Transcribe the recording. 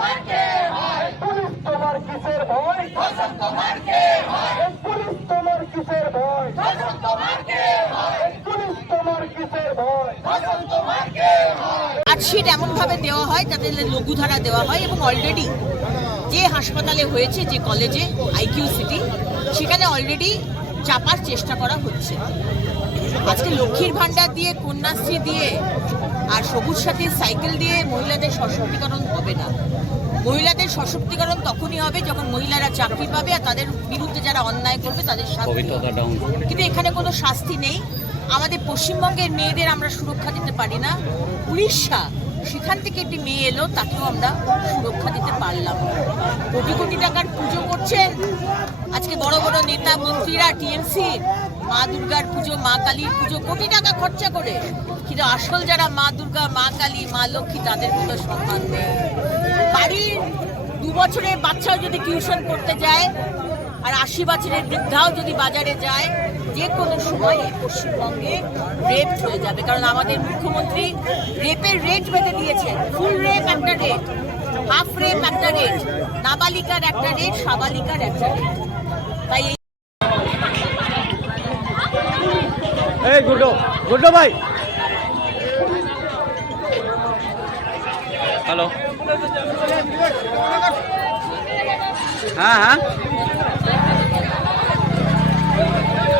আর তোমার এমনভাবে দেওয়া হয় যাতে লঘুধারা দেওয়া হয় এবং অলরেডি যে হাসপাতালে হয়েছে যে কলেজে আইকিউ সিটি সেখানে অলরেডি চাপার চেষ্টা করা হচ্ছে। আজকে লক্ষ্মীর ভাণ্ডার দিয়ে কন্যাশ্রী দিয়ে আর সবুজ সাথে সাইকেল দিয়ে মহিলাদের সশক্তিকরণ হবে না। মহিলাদের সশক্তিকরণ তখনই হবে যখন মহিলারা চাকরি পাবে আর তাদের বিরুদ্ধে যারা অন্যায় করবে তাদের শাস্তি হবে। কিন্তু এখানে কোনো শাস্তি নেই। আমাদের পশ্চিমবঙ্গের মেয়েদের আমরা সুরক্ষা দিতে পারি না। উড়িষ্যা সেখান থেকে একটি মেয়ে এলো তাকেও আমরা সুরক্ষা দিতে পারলাম কোটি কোটি টাকার পুজো করছেন আজকে বড় বড় নেতা, মন্ত্রীরা, টিএমসি, মা দুর্গার পুজো, মা কালীর পুজো, কোটি টাকা খরচা করে। কিন্তু আসল যারা মা দুর্গা, মা কালী, মা লক্ষ্মী, তাদের কোনো সম্মান নেই। বাড়ির দু বছরের বাচ্চাও যদি টিউশন করতে যায়, আর আশি বছরের বৃদ্ধাও যদি বাজারে যায়, যে কোনো সময় এই পশ্চিমবঙ্গে রেপ হয়ে যাবে। কারণ আমাদের মুখ্যমন্ত্রী রেপের রেট বেঁধে দিয়েছেন ফুল রেপ একটা রেট হাফ রেপ একটা রেট নাবালিকার একটা রেট সাবালিকার একটা রেট। তাই এই গুড্ডো গুড্ডো ভাই। হ্যালো হ্যাঁ হ্যাঁ।